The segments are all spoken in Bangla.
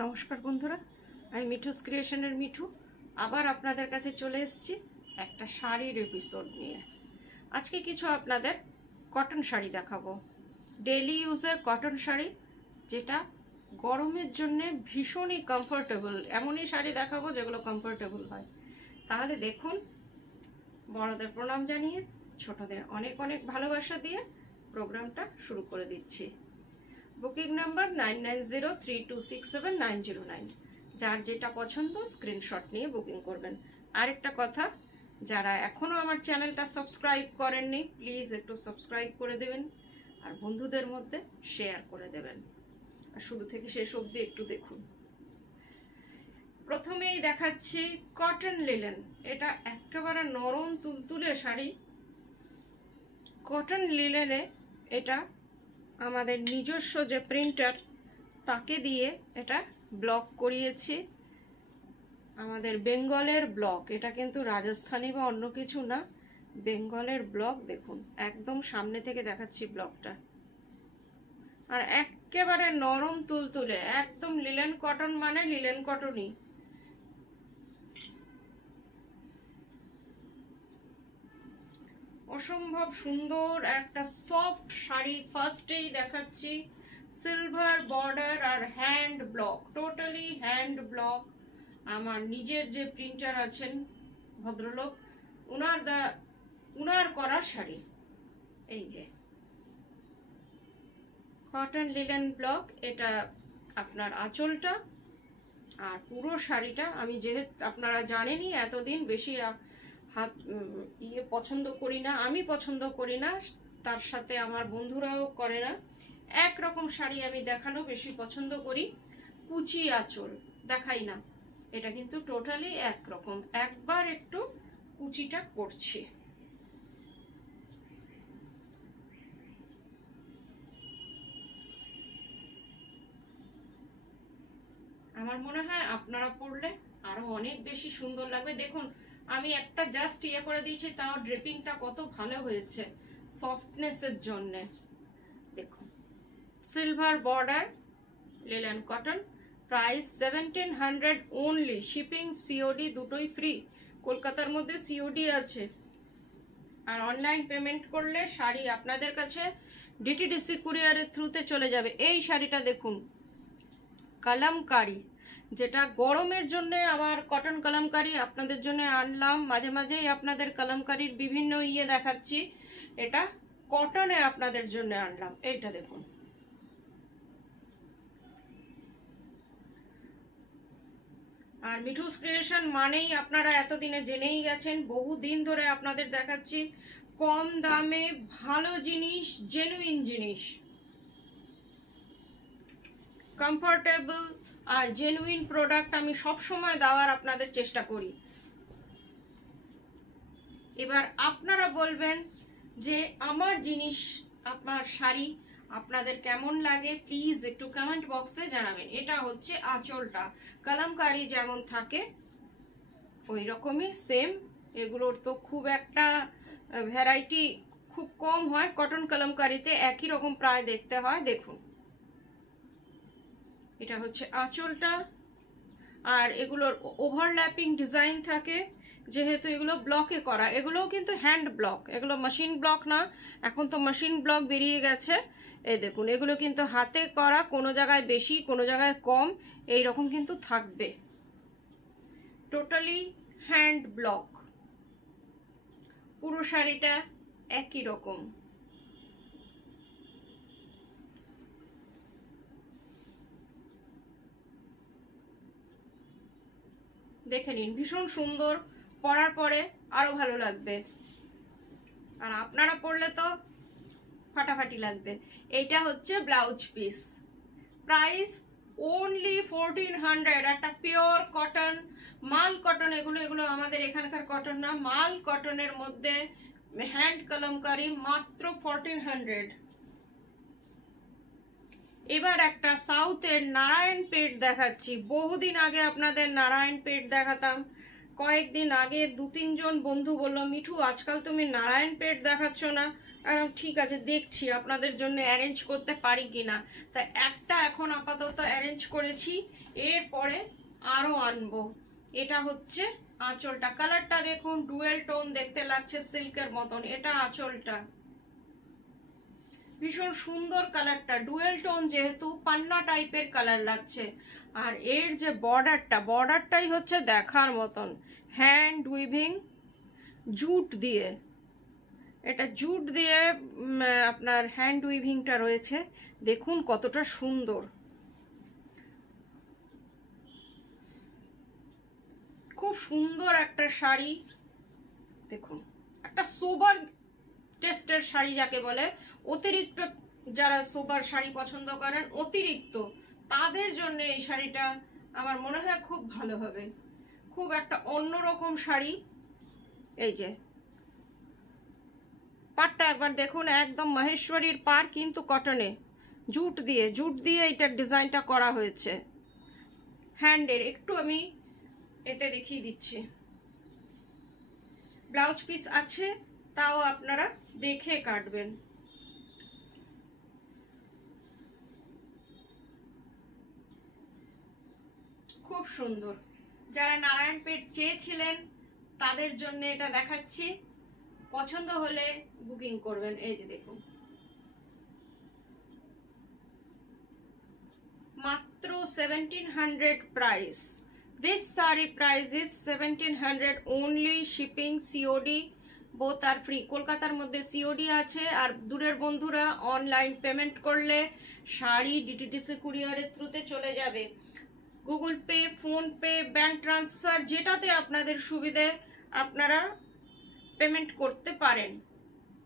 নমস্কার বন্ধুরা, আমি মিঠুস ক্রিয়েশনের মিঠু আবার আপনাদের কাছে চলে এসেছি একটা শাড়ির এপিসোড নিয়ে। আজকে কিছু আপনাদের কটন শাড়ি দেখাবো, ডেলি ইউজের কটন শাড়ি, যেটা গরমের জন্য ভীষণই কমফোর্টেবল। এমনই শাড়ি দেখাবো যেগুলো কমফোর্টেবল হয়। তাহলে দেখুন, বড়দের প্রণাম জানিয়ে ছোটদের অনেক অনেক ভালোবাসা দিয়ে প্রোগ্রামটা শুরু করে দিচ্ছি। Booking number 9903267909। যার যেটা পছন্দ স্ক্রিনশট নিয়ে বুকিং করবেন। আরেকটা কথা, যারা এখনও আমার চ্যানেলটা সাবস্ক্রাইব করেননি প্লিজ একটু সাবস্ক্রাইব করে দেবেন আর বন্ধুদের মধ্যে শেয়ার করে দেবেন। আর শুরু থেকে শেষ অবধি একটু দেখুন। প্রথমেই দেখাচ্ছি কটন লিলেন। এটা একেবারে নরম তুলতুলে শাড়ি। কটন লিলেনে এটা আমাদের নিজস্ব যে প্রিন্টার তাকে দিয়ে এটা ব্লক করিয়েছি। আমাদের বেঙ্গলের ব্লক, এটা কিন্তু রাজস্থানী বা অন্য কিছু না, বেঙ্গলের ব্লক। দেখুন একদম সামনে থেকে দেখাচ্ছি ব্লকটা। আর একেবারে নরম তুলতুলে, একদম লিলেন কটন মানে লিলেন কটনই। অসম্ভব সুন্দর একটা সফট শাড়ি। ফার্স্টেই দেখাচ্ছি সিলভার বর্ডার আর hand block, totally hand block. আমার নিজের যে প্রিন্টার আছেন ভদ্রলোক, উনার করা শাড়ি। এই যে কটন লিলেন ব্লক, এটা আপনার আঁচলটা আর পুরো শাড়িটা। আমি যেহেতু আপনারা জানেনই এতদিন বেশি হাত পছন্দ করি না, আমি পছন্দ করি না, তার সাথে আমার বন্ধুরাও করে না। একরকম শাড়ি আমি দেখানো বেশি পছন্দ করি। কুচি আঁচল দেখাই না, এটা কিন্তু টোটালি একরকম। একবার একটু কুচিটা করছি। আমার মনে হয় আপনারা পরলে আরো অনেক বেশি সুন্দর লাগবে। দেখুন আমি একটা জাস্ট করে দিয়েছি, তাও ড্রেপিংটা কত ভালো হয়েছে সফটনেসের জন্য। দেখুন silver border linen cotton, price 1700 only. Shipping COD দুটোই ফ্রি। কলকাতার মধ্যে সিওডি আছে, আর অনলাইন পেমেন্ট করলে শাড়ি আপনাদের কাছে ডিটিডিসি কুরিয়ারের থ্রুতে চলে যাবে। এই শাড়িটা দেখুন, কলমকারি, যেটা গরমের জন্য আবার কটন কলমকারি আপনাদের জন্য আনলাম। মাঝে মাঝেই আপনাদের কলমকারির বিভিন্ন দেখাচ্ছি, এটা কটনে আপনাদের জন্য আনলাম। এইটা দেখুন, আর মিঠুস ক্রিয়েশন মানেই আপনারা এতদিনে জেনেই গেছেন, বহুদিন ধরে আপনাদের দেখাচ্ছি কম দামে ভালো জিনিস, জেনুইন জিনিস, কমফোর্টেবল আর জেনুইন প্রোডাক্ট আমি সব সময় দেওয়ার আপনাদের চেষ্টা করি। এবার আপনারা বলবেন যে আমার জিনিস, আপনার শাড়ি আপনাদের কেমন লাগে, প্লিজ একটু কমেন্ট বক্সে জানাবেন। এটা হচ্ছে আঁচলটা, কলমকারি যেমন থাকে ওই রকমই সেম। এগুলোর তো খুব একটা ভ্যারাইটি খুব কম হয়, কটন কলমকারিতে একই রকম প্রায় দেখতে হয়। দেখুন এটা হচ্ছে আঁচলটা, আর এগুলোর ওভারল্যাপিং ডিজাইন থাকে যেহেতু এগুলো ব্লকে করা। এগুলোও কিন্তু হ্যান্ড ব্লক, এগুলো মেশিন ব্লক না। এখন তো মেশিন ব্লক বেরিয়ে গেছে। এই দেখুন এগুলো কিন্তু হাতে করা, কোনো জায়গায় বেশি কোনো জায়গায় কম এই রকম কিন্তু থাকবে। টোটালি হ্যান্ড ব্লক, পুরো শাড়িটা একই রকম। দেখে নিন, ভীষণ সুন্দর, পরার পরে আরো ভালো লাগবে, আর আপনারা পরলে তো ফাটাফাটি লাগবে। এইটা হচ্ছে ব্লাউজ পিস, প্রাইস ওনলি 1400। একটা পিওর কটন, মাল কটন, এগুলো আমাদের এখানকার কটন না, মাল কটনের মধ্যে হ্যান্ড কলমকারি, মাত্র 1400। এবার একটা সাউথের নারায়ণ পেট দেখাচ্ছি। বহুদিন আগে আপনাদের নারায়ণ পেট দেখাতাম, কয়েকদিন আগে 2-3 জন বন্ধু বলল, মিঠু আজকাল তুমি নারায়ণপেট দেখাচ্ছ না। ঠিক আছে, দেখছি আপনাদের জন্য অ্যারেঞ্জ করতে পারি কিনা। তা একটা এখন আপাতত অ্যারেঞ্জ করেছি, এরপরে আরও আনবো। এটা হচ্ছে আঁচলটা, কালারটা দেখুন ডুয়েল টোন দেখতে লাগছে, সিল্কের মতন। এটা আঁচলটা, ভীষণ সুন্দর কালারটা, ডুয়েল টোন যেহেতু পান্না টাইপের কালার লাগছে। আর এর যে বর্ডারটাই হচ্ছে দেখার মতন, হ্যান্ড উইভিং জুট দিয়ে, এটা জুট দিয়ে আপনার হ্যান্ড উইভিংটা রয়েছে। দেখুন কতটা সুন্দর, খুব সুন্দর একটা শাড়ি। দেখুন একটা সোবার টেস্টের শাড়ি যাকে বলে, অতিরিক্ত যারা সোবার শাড়ি পছন্দ করেন অতিরিক্ত, তাদের জন্য এই শাড়িটা আমার মনে হয় খুব ভালো হবে। খুব একটা অন্যরকম শাড়ি। এই যে পাটটা একবার দেখুন, একদম মহেশ্বরীর পার, কিন্তু কটনে, জুট দিয়ে এটার ডিজাইনটা করা হয়েছে। হ্যান্ডের একটু আমি এতে দেখিয়ে দিচ্ছি, ব্লাউজ পিস আছে, তাও আপনারা দেখে কাটবেন। খুব সুন্দর, যারা নারায়ণপেট চেয়েছিলেন তাদের জন্য এটা দেখাচ্ছি, পছন্দ হলে বুকিং করবেন। এই যে দেখুন, মাত্র 1700 price. This saree price is 1700 only, shipping COD both are free। কলকাতার মধ্যে COD আছে, আর দূরের বন্ধুরা অনলাইন পেমেন্ট করলে শাড়ি ডিটিডিসি কুরিয়ারের থ্রুতে চলে যাবে। Google pay, phone pay, bank transfer, যেটাতে আপনাদের সুবিধে আপনারা পেমেন্ট করতে পারেন।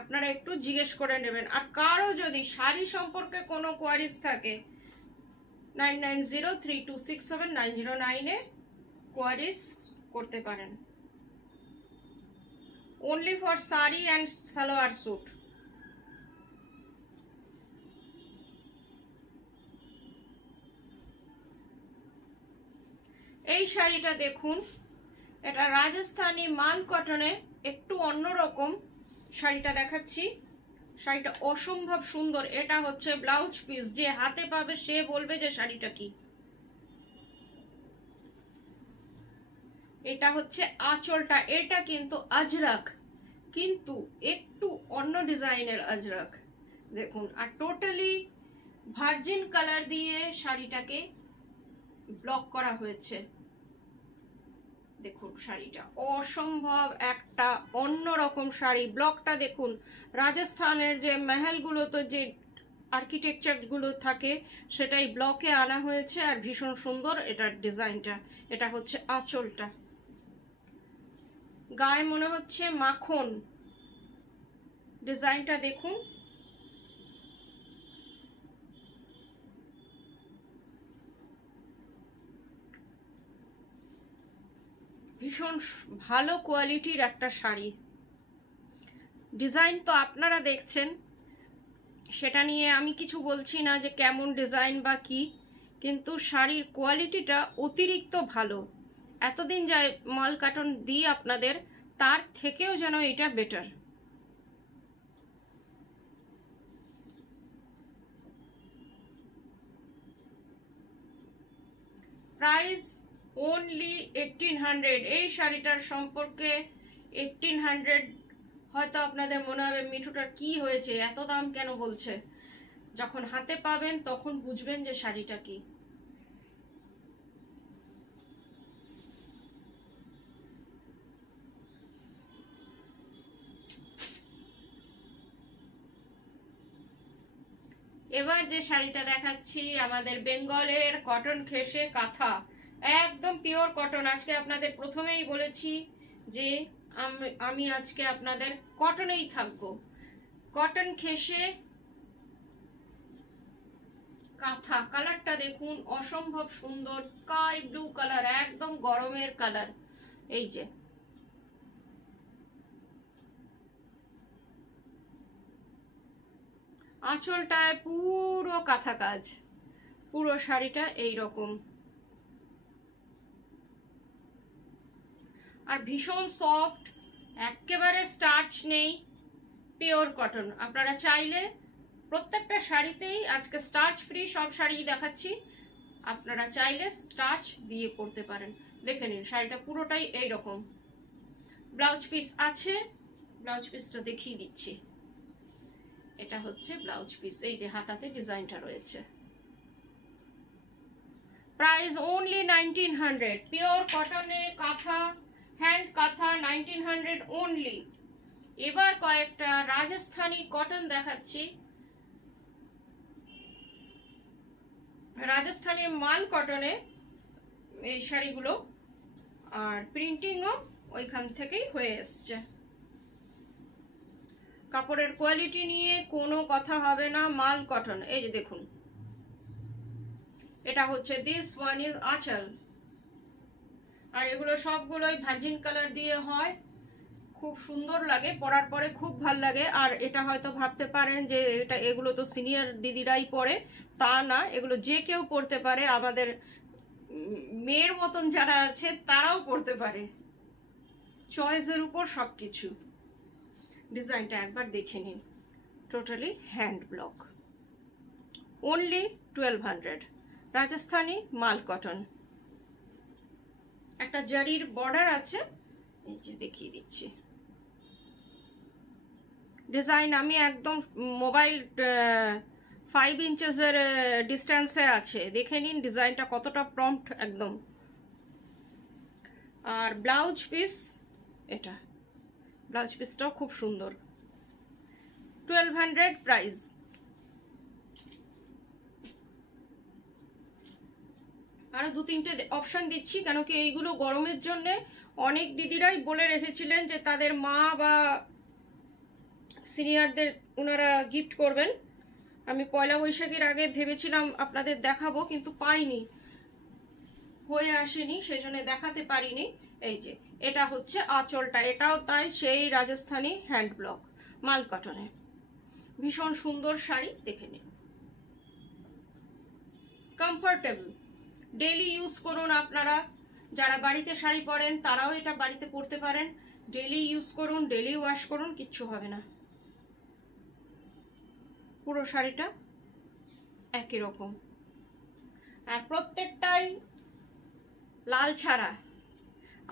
আপনারা একটু জিজ্ঞেস করে নেবেন। আর কারো যদি শাড়ি সম্পর্কে কোনো কোয়ারিজ থাকে 9903267909 কোয়ারিজ করতে পারেন। only for saree and salwar suit. এই শাড়িটা দেখুন, এটা রাজস্থানী মাল কটনে, একটু অন্যরকম শাড়িটা দেখাচ্ছি। শাড়িটা অসম্ভব সুন্দর। এটা হচ্ছে ব্লাউজ পিস, যে হাতে পাবে সে বলবে যে শাড়িটা কি। এটা হচ্ছে আঁচলটা, এটা কিন্তু আজরাক, কিন্তু একটু অন্য ডিজাইনের আজরাক দেখুন। আর টোটালি ভার্জিন কালার দিয়ে শাড়িটাকে ব্লক করা হয়েছে। দেখুন শাড়িটা অসম্ভব একটা অন্যরকম শাড়ি। ব্লকটা দেখুন, রাজস্থানের যে মহলগুলোতে যে আর্কিটেকচারগুলো থাকে সেটাই ব্লকে আনা হয়েছে, আর ভীষণ সুন্দর এটার ডিজাইনটা। এটা হচ্ছে আঁচলটা, গায়ে মনে হচ্ছে মাখন। ডিজাইনটা দেখুন, ভীষণ ভালো কোয়ালিটির একটা শাড়ি। ডিজাইন তো আপনারা দেখছেন, সেটা নিয়ে আমি কিছু বলছি না যে কেমন ডিজাইন বা কি, কিন্তু শাড়ির কোয়ালিটিটা অতিরিক্ত ভালো। এতদিন যা মাল কাটন দিই আপনাদের, তার থেকেও যেন এটা বেটার। Price only 1800। এই শাড়িটার সম্পর্কে 1800 হয়তো আপনাদের মনে হবে মিঠুটার কি হয়েছে, এত দাম কেন বলছে। যখন হাতে পাবেন তখন বুঝবেন যে শাড়িটা কি। এবার যে শাড়িটা দেখাচ্ছি আমাদের বেঙ্গলের কটন খেসে কাঁথা, একদম পিওর কটন। আজকে আপনাদের প্রথমেই বলেছি যে আমি আজকে আপনাদের কটনেই থাকবো। কটন খেসে কাঁথা, কালারটা দেখুন অসম্ভব সুন্দর, স্কাই ব্লু কালার, একদম গরমের কালার। এই যে আঁচলটায় পুরো কাঁথা কাজ, পুরো শাড়িটা এই রকম। আর ভীষণ সফট, একেবারে স্টার্চ নেই, পিওর কটন। আপনারা চাইলে প্রত্যেকটা শাড়িতেই, আজকে স্টার্চ ফ্রি সব শাড়ি দেখাচ্ছি, আপনারা চাইলে স্টার্চ দিয়ে পরতে পারেন। দেখে নিন শাড়িটা পুরোটাই এইরকম। ব্লাউজ পিস আছে, ব্লাউজ পিসটা দেখিয়ে দিচ্ছি। এটা হচ্ছে ব্লাউজ পিস, এই যে হাতাতে ডিজাইনটা রয়েছে। প্রাইস অনলি 1900, পিওর কটনে কাঁথা, হ্যান্ড কাঁথা, 1900 অনলি। এবার কয়েকটা রাজস্থানী কটন দেখাচ্ছি, রাজস্থানী মাল কটনে এই শাড়িগুলো, আর প্রিন্টিংও ওইখান থেকেই হয়ে এসছে। কাপড়ের কোয়ালিটি নিয়ে কোনো কথা হবে না, মাল কটন। এই যে দেখুন, এটা হচ্ছে দিস ওয়ান ইজ আঁচল, আর এগুলো সবগুলোই ভার্জিন কালার দিয়ে হয়, খুব সুন্দর লাগে, পরার পরে খুব ভাল লাগে। আর এটা হয়তো ভাবতে পারেন যে এগুলো তো সিনিয়র দিদিরাই পরে, তা না, এগুলো যে কেউ পরতে পারে, আমাদের মেয়ের মতন যারা আছে তারাও পরতে পারে, চয়েসের উপর সবকিছু। ডিজাইনটা একবার দেখে নিন, totally hand block, only 1200, Rajasthani মাল কটন। একটা জারির বর্ডার আছে, এই যে দেখিয়ে দিচ্ছি। ডিজাইন আমি একদম মোবাইল 5 ইঞ্চেসের ডিস্টেন্সে আছে, দেখে নিন ডিজাইনটা কতটা প্রম্পট একদম। আর ব্লাউজ পিস, এটা ব্লাউজ পিসটাও খুব সুন্দর, 1200 প্রাইস। আরো 2-3টে অপশন দিচ্ছি, কেন কি এইগুলো গরমের জন্য অনেক দিদিরাই বলে রেখেছিলেন যে তাদের মা বা সিনিয়রদের ওনারা গিফট করবেন। আমি পয়লা বৈশাখের আগে ভেবেছিলাম আপনাদের দেখাবো, কিন্তু পাইনি, হয়ে আসেনি, সেই জন্য দেখাতে পারিনি। এই যে এটা হচ্ছে আঁচলটা, এটাও তাই সেই রাজস্থানী হ্যান্ড ব্লক মাল কটনে, ভীষণ সুন্দর শাড়ি, দেখে নিন। কমফোর্টেবল, ডেইলি ইউজ করুন। আপনারা যারা বাড়িতে শাড়ি পরেন তারাও এটা বাড়িতে পরতে পারেন, ডেইলি ইউজ করুন, ডেইলি ওয়াশ করুন, কিচ্ছু হবে না। পুরো শাড়িটা একই রকম, আর প্রত্যেকটাই লাল ছাড়া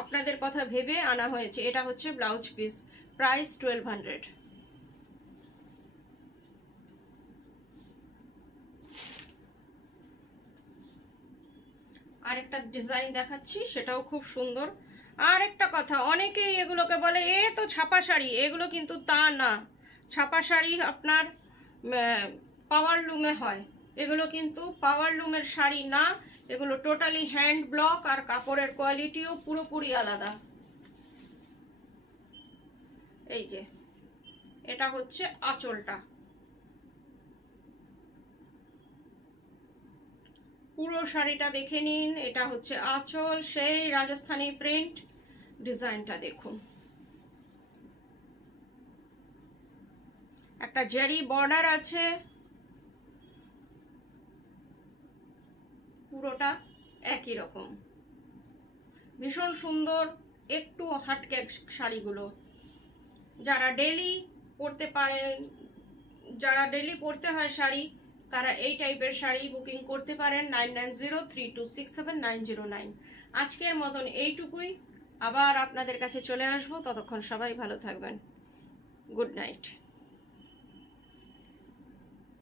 আপনাদের কথা ভেবে আনা হয়েছে। এটা হচ্ছে ব্লাউজ পিস, প্রাইস 1200। আরেকটা ডিজাইন দেখাচ্ছি, সেটাও খুব সুন্দর। আর একটা কথা, অনেকেই এগুলোকে বলে এ তো ছাপা শাড়ি, এগুলো কিন্তু তা না। ছাপা শাড়ি আপনার পাওয়ার লুমে হয়, এগুলো কিন্তু পাওয়ার লুমের শাড়ি না, এগুলো টোটালি হ্যান্ড ব্লক, আর কাপড়ের কোয়ালিটিও পুরোপুরি আলাদা। এই যে এটা হচ্ছে আঁচলটা, পুরো শাড়িটা দেখে নিন। এটা হচ্ছে আঁচল, সেই রাজস্থানী প্রিন্ট, ডিজাইনটা দেখুন, একটা জারি বর্ডার আছে, পুরোটা একই রকম, ভীষণ সুন্দর, একটু হাটকে শাড়িগুলো। যারা ডেলি পরতে পারেন, যারা ডেলি পরতে হয় শাড়ি, তারা এই টাইপের শাড়ি বুকিং করতে পারেন 9903267909। আজকের মতন এইটুকুই, আবার আপনাদের কাছে চলে আসবো, ততক্ষণ সবাই ভালো থাকবেন। Good night.